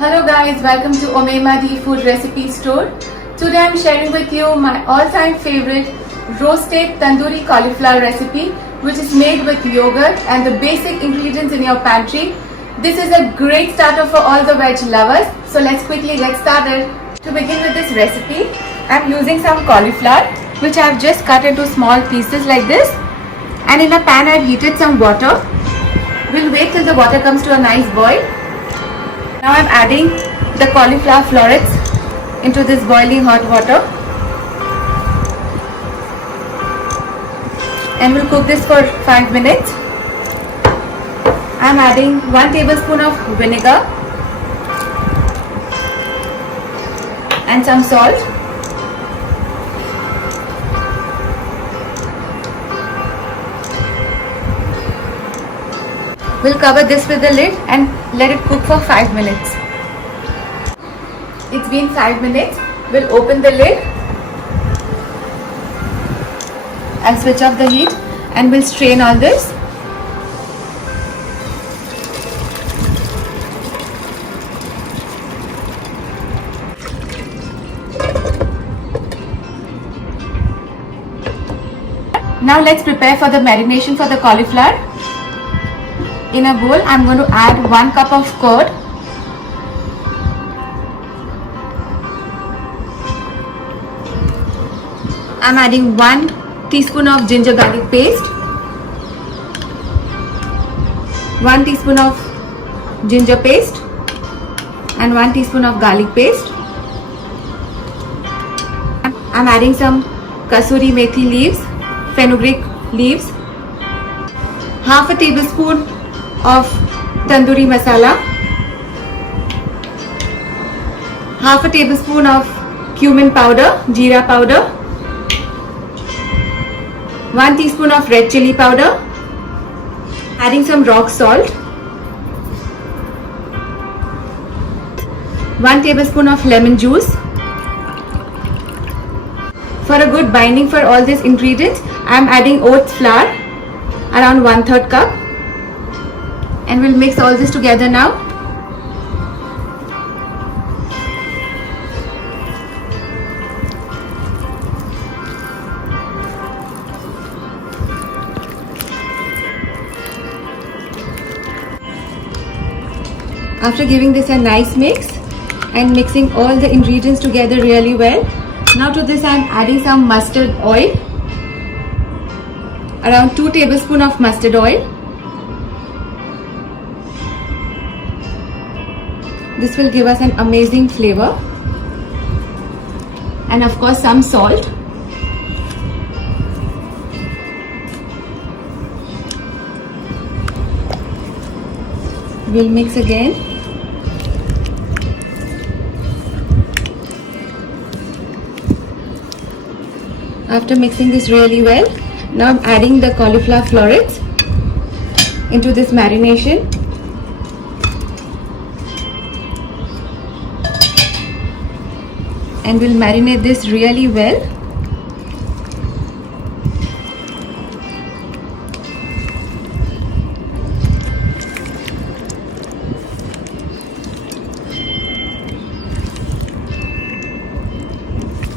Hello guys, welcome to Omemadi Food Recipe Store. Today I am sharing with you my all-time favorite roasted tandoori cauliflower recipe, which is made with yogurt and the basic ingredients in your pantry. This is a great starter for all the veg lovers. So let's quickly get started. To begin with this recipe, I am using some cauliflower which I have just cut into small pieces like this, and in a pan I have heated some water. We'll wait till the water comes to a nice boil. Now I'm adding the cauliflower florets into this boiling hot water, and we'll cook this for 5 minutes. I'm adding 1 tablespoon of vinegar and some salt. We'll cover this with the lid and let it cook for 5 minutes. It's been 5 minutes. We'll open the lid and switch off the heat, and we'll strain all this. Now let's prepare for the marination for the cauliflower. In a bowl, I'm going to add 1 cup of curd, I'm adding 1 teaspoon of ginger garlic paste, 1 teaspoon of ginger paste and 1 teaspoon of garlic paste. I'm adding some kasuri methi leaves, fenugreek leaves, half a tablespoon of tandoori masala, half a tablespoon of cumin powder, jeera powder, 1 teaspoon of red chili powder, adding some rock salt, 1 tablespoon of lemon juice. For a good binding for all these ingredients, I am adding oats flour, around 1/3 cup. And we'll mix all this together now. After giving this a nice mix and mixing all the ingredients together really well, now to this I am adding some mustard oil, around 2 tablespoons of mustard oil. This will give us an amazing flavor, and of course some salt. We'll mix again. After mixing this really well, now I'm adding the cauliflower florets into this marination. And we'll marinate this really well.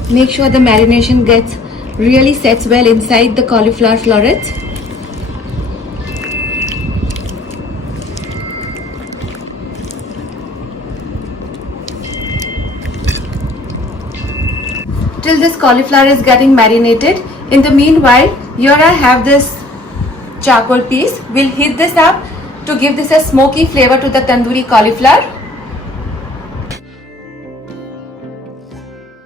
Make sure the marination really sets well inside the cauliflower florets. Till this cauliflower is getting marinated. In the meanwhile, here I have this charcoal piece. We'll heat this up to give this a smoky flavor to the tandoori cauliflower.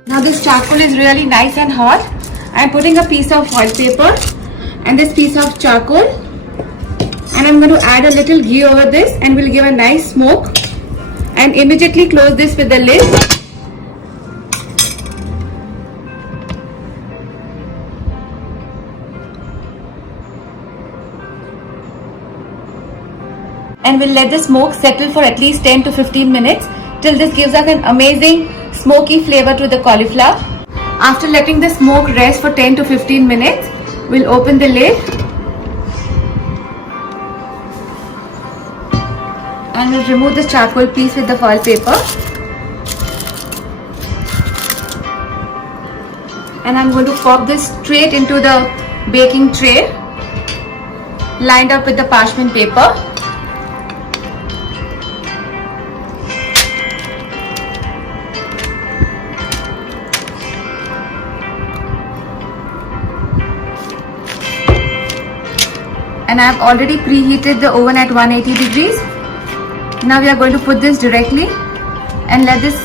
Now this charcoal is really nice and hot. I'm putting a piece of oil paper and this piece of charcoal, and I'm going to add a little ghee over this, and we'll give a nice smoke, and immediately close this with the lid. And we'll let the smoke settle for at least 10 to 15 minutes till this gives us an amazing smoky flavor to the cauliflower. After letting the smoke rest for 10 to 15 minutes, we'll open the lid and we'll remove the charcoal piece with the foil paper. And I'm going to pop this straight into the baking tray, lined up with the parchment paper. And I've already preheated the oven at 180 degrees. Now we are going to put this directly and let this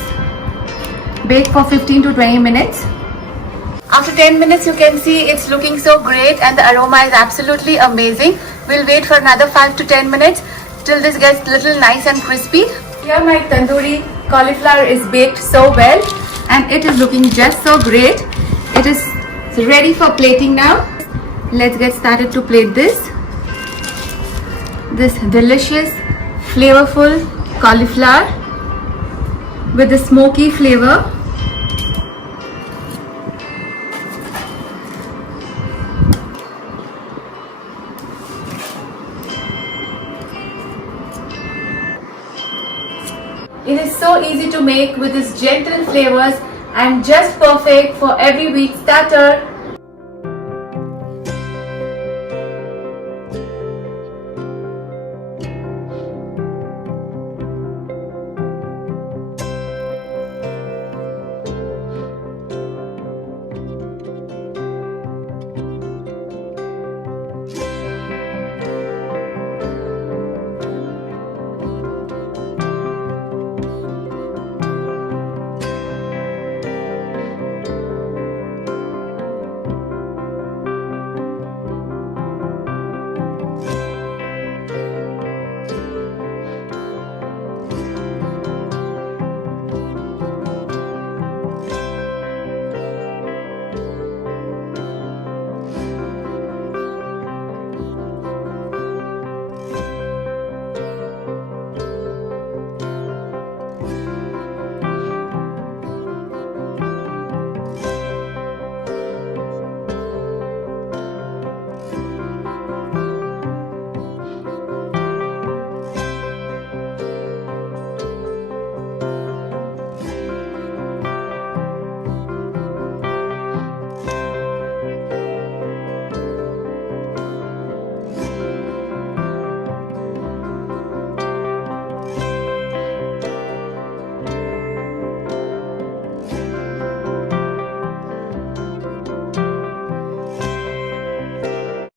bake for 15 to 20 minutes. After 10 minutes, you can see it's looking so great and the aroma is absolutely amazing. We'll wait for another 5 to 10 minutes till this gets a little nice and crispy. Here my tandoori cauliflower is baked so well and it is looking just so great. It is ready for plating now. Let's get started to plate this. This delicious, flavorful cauliflower with a smoky flavor. It is so easy to make with its gentle flavors and just perfect for every week starter.